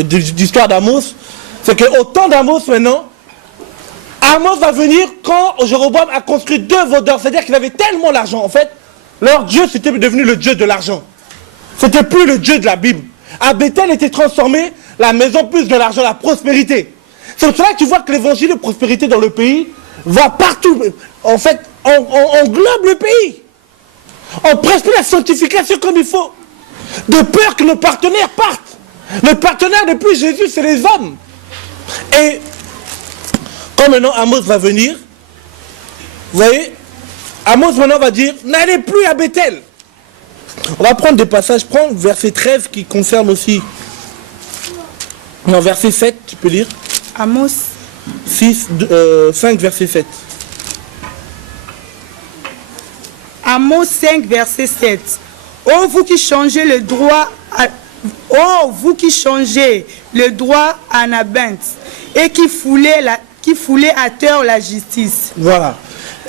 d'histoire d'Amos, c'est qu'au temps d'Amos maintenant, Amos va venir quand Jéroboam a construit 2 veaux d'or. C'est-à-dire qu'il avait tellement d'argent. En fait, leur Dieu, c'était devenu le Dieu de l'argent. C'était plus le Dieu de la Bible. À Bethel était transformé la maison plus de l'argent, la prospérité. C'est pour cela que tu vois que l'évangile de prospérité dans le pays va partout. En fait, on englobe le pays. On presse plus la sanctification comme il faut. De peur que nos partenaires partent. Le partenaire depuis Jésus, c'est les hommes. Et quand maintenant Amos va venir, vous voyez, Amos maintenant va dire, n'allez plus à Bethel. On va prendre des passages, prends verset 13 qui concerne aussi. Non, verset 7, tu peux lire. Amos 5, verset 7. Amos 5, verset 7. Oh, vous qui changez le droit à Nabinthe et qui foulez à terre la justice. Voilà.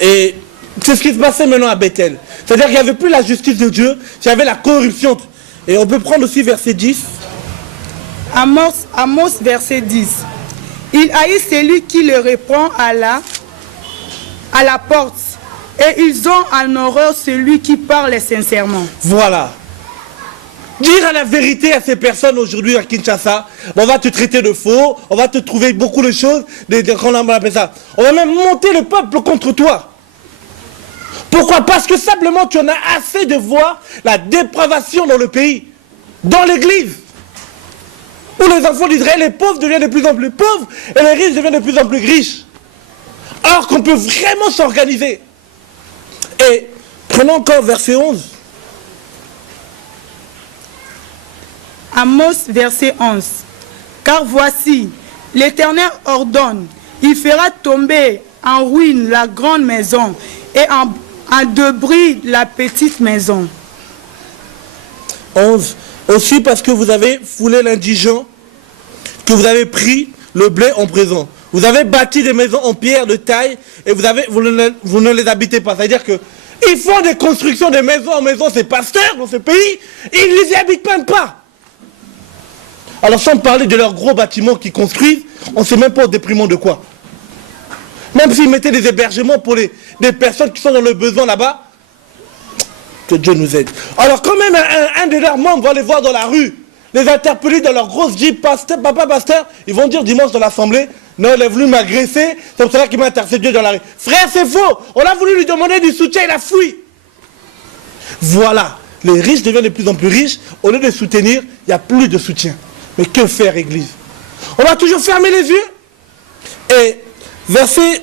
Et c'est ce qui se passait maintenant à Bethel. C'est-à-dire qu'il n'y avait plus la justice de Dieu, il y avait la corruption. Et on peut prendre aussi verset 10. Amos verset 10. Il haït celui qui le répond à la porte. Et ils ont en horreur celui qui parle sincèrement. Voilà. Dire la vérité à ces personnes aujourd'hui à Kinshasa, on va te traiter de faux, on va te trouver beaucoup de choses, on appelle ça. On va même monter le peuple contre toi. Pourquoi? Parce que simplement tu en as assez de voir la dépravation dans le pays, dans l'église. Où les enfants d'Israël, les pauvres deviennent de plus en plus pauvres et les riches deviennent de plus en plus riches. Alors qu'on peut vraiment s'organiser. Et prenons encore verset 11. Amos verset 11. Car voici, l'Éternel ordonne, il fera tomber en ruine la grande maison et en débris la petite maison. 11. Aussi parce que vous avez foulé l'indigent, que vous avez pris le blé en présent. Vous avez bâti des maisons en pierre de taille et vous ne les habitez pas. C'est-à-dire qu'ils font des constructions de maison en maison, ces pasteurs dans ce pays, ils ne les y habitent même pas. Alors sans parler de leurs gros bâtiments qu'ils construisent, on ne sait même pas au déprimant de quoi. Même s'ils mettaient des hébergements pour des personnes qui sont dans le besoin là-bas, que Dieu nous aide. Alors quand même un de leurs membres va les voir dans la rue, les interpeller dans leur grosse jeep, pasteur, papa pasteur, ils vont dire dimanche dans l'assemblée, non, il a voulu m'agresser, c'est pour cela qu'il m'a intercédé dans la rue. Frère, c'est faux, on a voulu lui demander du soutien, il a fui. Voilà, les riches deviennent de plus en plus riches, au lieu de soutenir, il n'y a plus de soutien. Mais que faire, Église? On va toujours fermer les yeux. Et verset,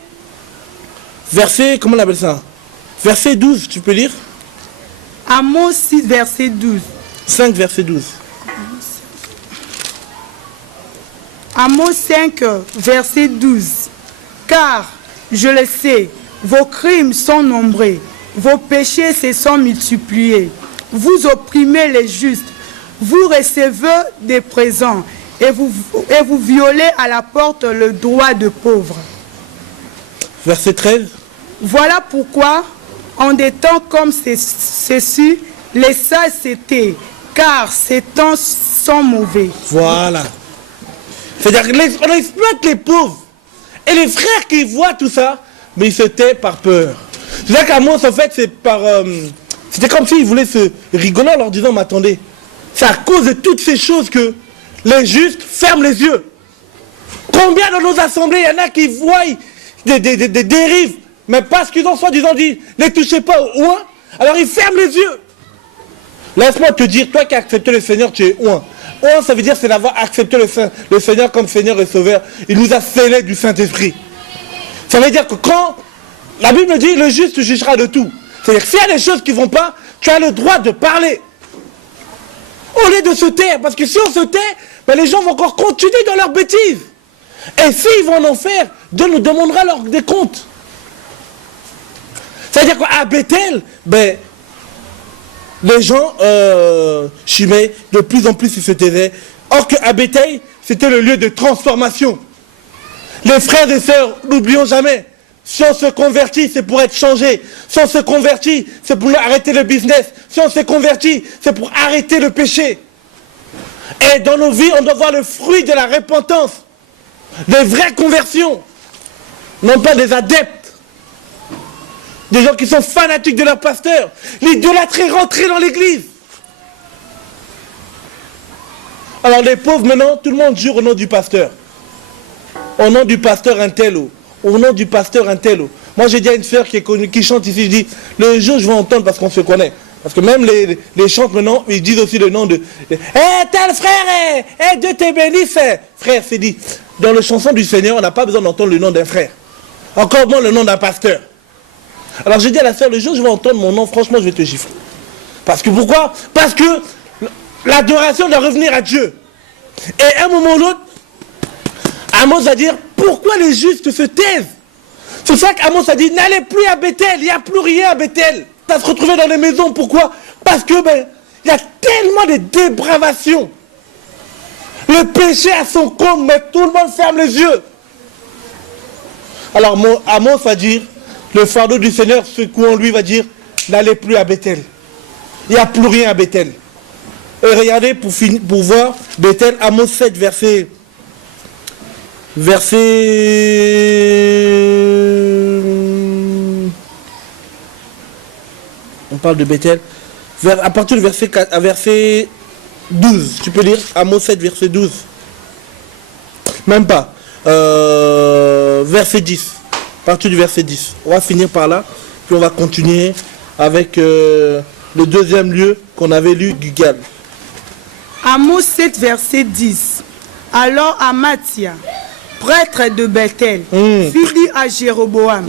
comment on appelle ça? Verset 12, tu peux lire? Amos 6, verset 12. 5, verset 12. Amos 5, verset 12. Car, je le sais, vos crimes sont nombreux, vos péchés se sont multipliés. Vous opprimez les justes, vous recevez des présents et vous violez à la porte le droit de pauvre. Verset 13. Voilà pourquoi, en des temps comme ceci, les sages s'étaient, car ces temps sont mauvais. Voilà. C'est-à-dire qu'on exploite les pauvres. Et les frères qui voient tout ça, mais ils se taisent par peur. C'est-à-dire qu'Amos, en fait, c'est par... c'était comme s'il voulait se rigoler en leur disant, mais attendez, c'est à cause de toutes ces choses que les justes ferment les yeux. Combien dans nos assemblées, il y en a qui voient des dérives, mais parce qu'ils ont soi-disant dit, ne touchez pas au oint, alors ils ferment les yeux. Laisse-moi te dire, toi qui as accepté le Seigneur, tu es oint. Oint, ça veut dire c'est d'avoir accepté le Seigneur comme Seigneur et Sauveur. Il nous a scellés du Saint-Esprit. Ça veut dire que quand la Bible dit, le juste jugera de tout. C'est-à-dire que s'il y a des choses qui ne vont pas, tu as le droit de parler. Au lieu de se taire, parce que si on se tait, ben les gens vont encore continuer dans leurs bêtises. Et s'ils vont en enfer, Dieu nous demandera des comptes. C'est-à-dire qu'à Bethel, ben, les gens, Chimay, de plus en plus ils se taisaient. Or qu'à Bethel, c'était le lieu de transformation. Les frères et sœurs, n'oublions jamais, si on se convertit, c'est pour être changé. Si on se convertit, c'est pour arrêter le business. Si on se convertit, c'est pour arrêter le péché. Et dans nos vies, on doit voir le fruit de la repentance. Des vraies conversions. Non pas des adeptes. Des gens qui sont fanatiques de leur pasteur. L'idolâtrie rentrée dans l'église. Alors les pauvres maintenant, tout le monde jure au nom du pasteur. Au nom du pasteur Intello. Au nom du pasteur Intello. Moi j'ai dit à une sœur qui chante ici, je dis, le jour je vais entendre parce qu'on se connaît. Parce que même les chantes maintenant, ils disent aussi le nom de... tel frère, Dieu te bénisse. Frère, c'est dit. Dans les chansons du Seigneur, on n'a pas besoin d'entendre le nom d'un frère. Encore moins le nom d'un pasteur. Alors j'ai dit à la sœur, le jour où je vais entendre mon nom, franchement, je vais te gifler. Parce que pourquoi? Parce que l'adoration doit revenir à Dieu. Et à un moment ou l'autre, Amos va dire, pourquoi les justes se taisent? C'est ça qu'Amos a dit, n'allez plus à Bethel, il n'y a plus rien à Bethel. Ça se retrouvait dans les maisons, pourquoi? Parce que, il y a tellement de dépravation. Le péché a son comble, mais tout le monde ferme les yeux. Alors Amos va dire, le fardeau du Seigneur secouant lui va dire, n'allez plus à Bethel. Il n'y a plus rien à Bethel. Et regardez pour voir Bethel, Amos 7, verset... On parle de Bethel. À partir du verset 4 à verset 12, tu peux lire Amos 7, verset 12. Même pas. Verset 10. À partir du verset 10. On va finir par là. Puis on va continuer avec le deuxième lieu qu'on avait lu, Gugal. Amos 7, verset 10. Alors Amathia, prêtre de Bethel, fit dire à Jéroboam,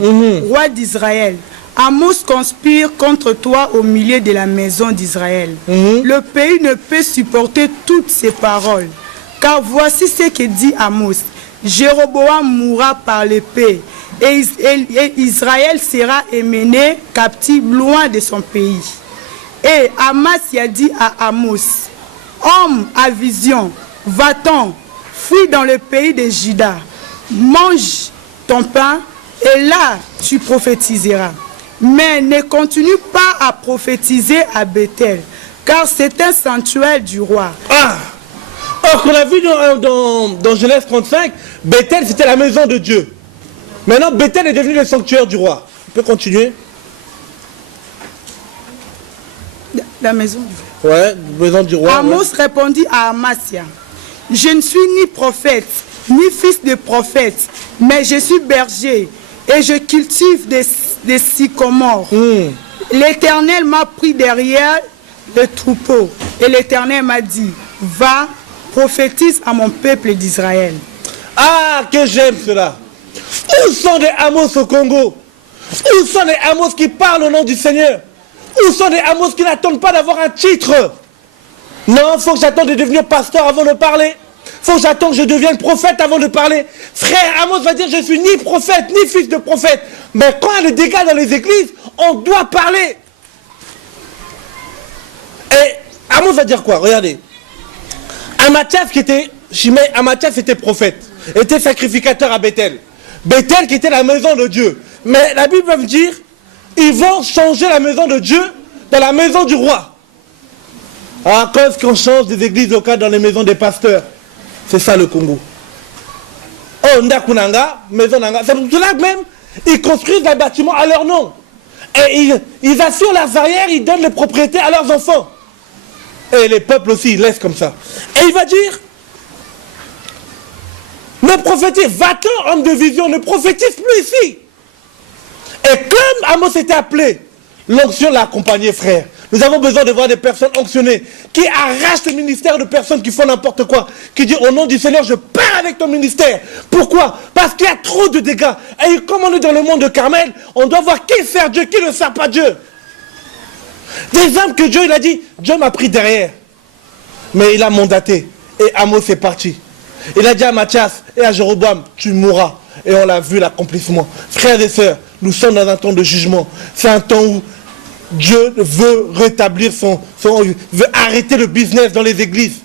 roi d'Israël, Amos conspire contre toi au milieu de la maison d'Israël. Le pays ne peut supporter toutes ces paroles. Car voici ce que dit Amos. Jéroboam mourra par l'épée, et Israël sera emmené captif loin de son pays. Et Amathia dit à Amos, homme à vision, va-t'en, fuis dans le pays de Juda, mange ton pain, et là tu prophétiseras. Mais ne continue pas à prophétiser à Bethel, car c'est un sanctuaire du roi. Ah! Or qu'on a vu dans Genèse 35, Bethel c'était la maison de Dieu. Maintenant Bethel est devenu le sanctuaire du roi. Tu peux continuer? La maison du roi. Ouais, maison du roi. Amos répondit à Amathia, je ne suis ni prophète, ni fils de prophète, mais je suis berger et je cultive des sycomores. L'Éternel m'a pris derrière le troupeau et l'Éternel m'a dit, va, prophétise à mon peuple d'Israël. Ah, que j'aime cela. Où sont les Amos au Congo? Où sont les Amos qui parlent au nom du Seigneur? Où sont les Amos qui n'attendent pas d'avoir un titre? Non, il faut que j'attende de devenir pasteur avant de parler. Il faut que j'attende que je devienne prophète avant de parler. Frère, Amos va dire, je suis ni prophète, ni fils de prophète. Mais quand il y a des dégâts dans les églises, on doit parler. Et Amos va dire quoi? Regardez. Amathia était prophète, était sacrificateur à Bethel. Bethel qui était la maison de Dieu. Mais la Bible va me dire, ils vont changer la maison de Dieu dans la maison du roi. À cause qu'on change des églises locales dans les maisons des pasteurs. C'est ça le Congo. Oh, Ndakunanga, maison Nanga. C'est pour cela que même, ils construisent des bâtiments à leur nom. Et ils assurent leurs arrières, ils donnent les propriétés à leurs enfants. Et les peuples aussi, ils laissent comme ça. Et il va dire, ne prophétise, va-t'en homme de vision, ne prophétise plus ici. Et comme Amos était appelé, l'onction l'a accompagné, frère. Nous avons besoin de voir des personnes onctionnées qui arrachent le ministère de personnes qui font n'importe quoi, qui disent au nom du Seigneur, je pars avec ton ministère. Pourquoi? Parce qu'il y a trop de dégâts. Et comme on est dans le monde de Carmel, on doit voir qui sert Dieu, qui ne sert pas Dieu. Des hommes que Dieu, il a dit, Dieu m'a pris derrière. Mais il a mandaté. Et Amos est parti. Il a dit à Mathias et à Jéroboam, tu mourras. Et on l'a vu l'accomplissement. Frères et sœurs, nous sommes dans un temps de jugement. C'est un temps où Dieu veut rétablir veut arrêter le business dans les églises.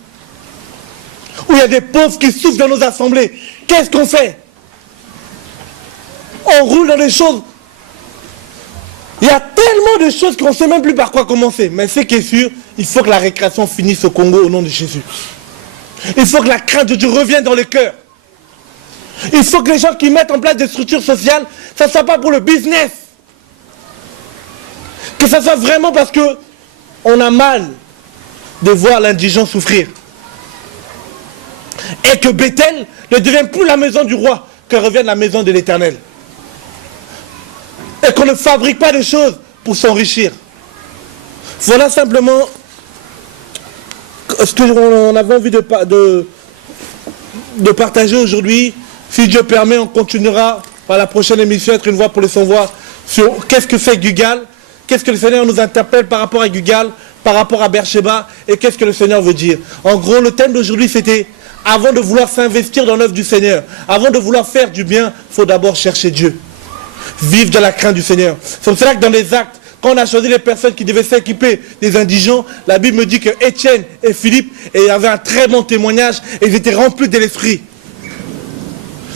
Où il y a des pauvres qui souffrent dans nos assemblées. Qu'est-ce qu'on fait? On roule dans des choses. Il y a tellement de choses qu'on ne sait même plus par quoi commencer. Mais ce qui est sûr, il faut que la récréation finisse au Congo au nom de Jésus. Il faut que la crainte de Dieu revienne dans les cœurs. Il faut que les gens qui mettent en place des structures sociales, ça ne soit pas pour le business. Que ça soit vraiment parce qu'on a mal de voir l'indigent souffrir. Et que Bethel ne devienne plus la maison du roi, que revienne la maison de l'Éternel. Et qu'on ne fabrique pas des choses pour s'enrichir. Voilà simplement ce qu'on avait envie de partager aujourd'hui. Si Dieu permet, on continuera par la prochaine émission, être une voix pour les sans-voix, sur qu'est-ce que fait Gugal, qu'est-ce que le Seigneur nous interpelle par rapport à Gugal, par rapport à Beersheba, et qu'est-ce que le Seigneur veut dire. En gros, le thème d'aujourd'hui, c'était, avant de vouloir s'investir dans l'œuvre du Seigneur, avant de vouloir faire du bien, il faut d'abord chercher Dieu. Vivre dans la crainte du Seigneur. C'est pour cela que dans les actes, quand on a choisi les personnes qui devaient s'équiper des indigents, la Bible me dit que Étienne et Philippe avaient un très bon témoignage et ils étaient remplis de l'esprit.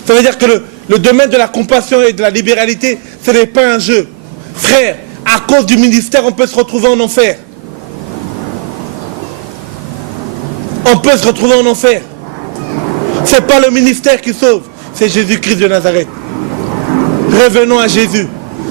Ça veut dire que le domaine de la compassion et de la libéralité, ce n'est pas un jeu. Frère, à cause du ministère, on peut se retrouver en enfer. On peut se retrouver en enfer. Ce n'est pas le ministère qui sauve, c'est Jésus-Christ de Nazareth. Revenons à Jésus.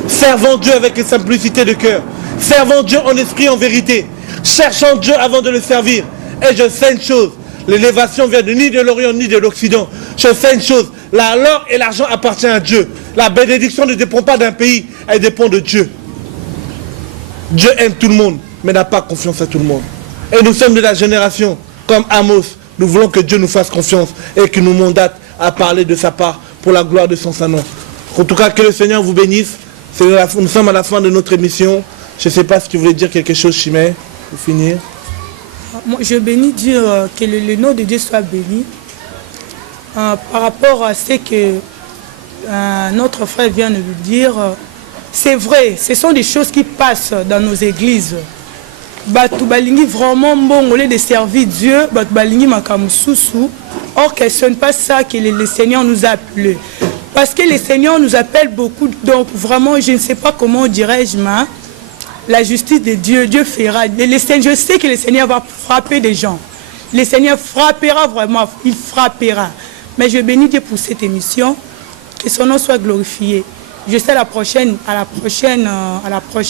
Servons Dieu avec une simplicité de cœur. Servons Dieu en esprit et en vérité. Cherchons Dieu avant de le servir. Et je sais une chose, l'élévation vient ni de l'Orient ni de l'Occident. Je sais une chose, l'or et l'argent appartiennent à Dieu. La bénédiction ne dépend pas d'un pays, elle dépend de Dieu. Dieu aime tout le monde, mais n'a pas confiance à tout le monde. Et nous sommes de la génération, comme Amos, nous voulons que Dieu nous fasse confiance et qu'il nous mandate à parler de sa part pour la gloire de son Saint-Nom. En tout cas, que le Seigneur vous bénisse. Nous sommes à la fin de notre émission. Je ne sais pas si tu voulais dire quelque chose, Chimay, pour finir. Moi, je bénis Dieu, que le nom de Dieu soit béni. Par rapport à ce que notre frère vient de nous dire, c'est vrai, ce sont des choses qui passent dans nos églises. Batu balingi vraiment bon au lieu de servir Dieu, batu balingi makamususu. Or, ce n'est pas ça que le Seigneur nous a appelés. Parce que le Seigneur nous appelle beaucoup, donc vraiment, je ne sais pas comment dirais-je, mais la justice de Dieu, Dieu fera. Je sais que le Seigneur va frapper des gens. Le Seigneur frappera vraiment, il frappera. Mais je bénis Dieu pour cette émission, que son nom soit glorifié. Je sais à la prochaine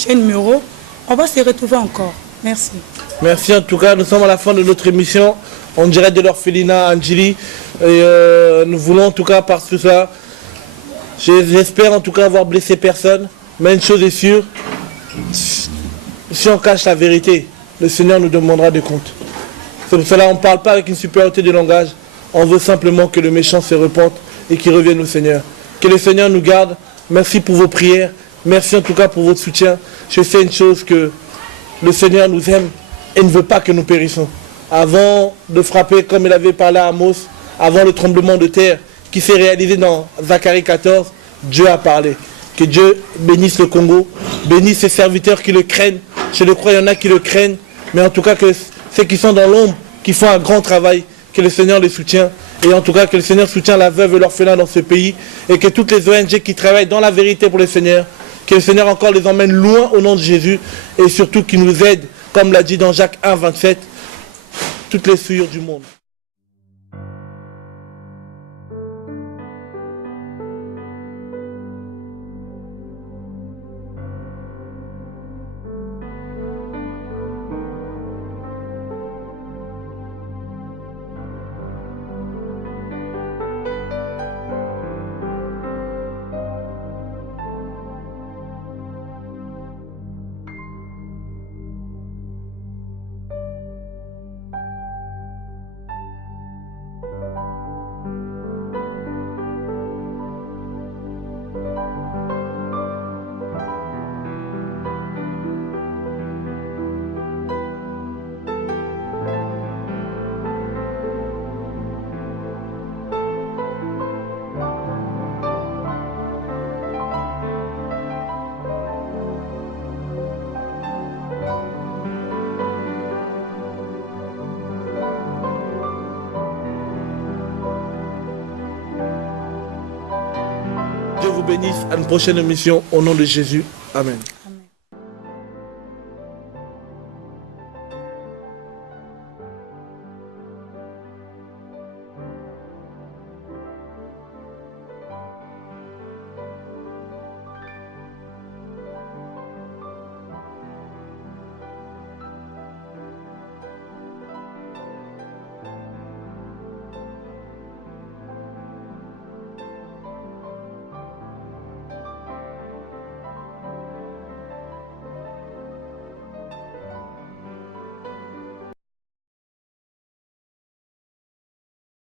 numéro, on va se retrouver encore. Merci. Merci en tout cas, nous sommes à la fin de notre émission. On dirait de l'orphelinat Angeli. Et nous voulons en tout cas par tout ça. J'espère en tout cas avoir blessé personne, mais une chose est sûre, si on cache la vérité, le Seigneur nous demandera des comptes. C'est pour cela qu'on ne parle pas avec une supériorité de langage, on veut simplement que le méchant se repente et qu'il revienne au Seigneur. Que le Seigneur nous garde, merci pour vos prières, merci en tout cas pour votre soutien. Je sais une chose, que le Seigneur nous aime et ne veut pas que nous périssons. Avant de frapper, comme il avait parlé à Amos, avant le tremblement de terre, qui s'est réalisé dans Zacharie 14, Dieu a parlé. Que Dieu bénisse le Congo, bénisse ses serviteurs qui le craignent. Je le crois, il y en a qui le craignent, mais en tout cas que ceux qui sont dans l'ombre, qui font un grand travail, que le Seigneur les soutient. Et en tout cas que le Seigneur soutient la veuve et l'orphelin dans ce pays, et que toutes les ONG qui travaillent dans la vérité pour le Seigneur, que le Seigneur encore les emmène loin au nom de Jésus, et surtout qu'il nous aide, comme l'a dit dans Jacques 1, 27, toutes les souillures du monde. vous bénisse. À une prochaine émission. Au nom de Jésus. Amen.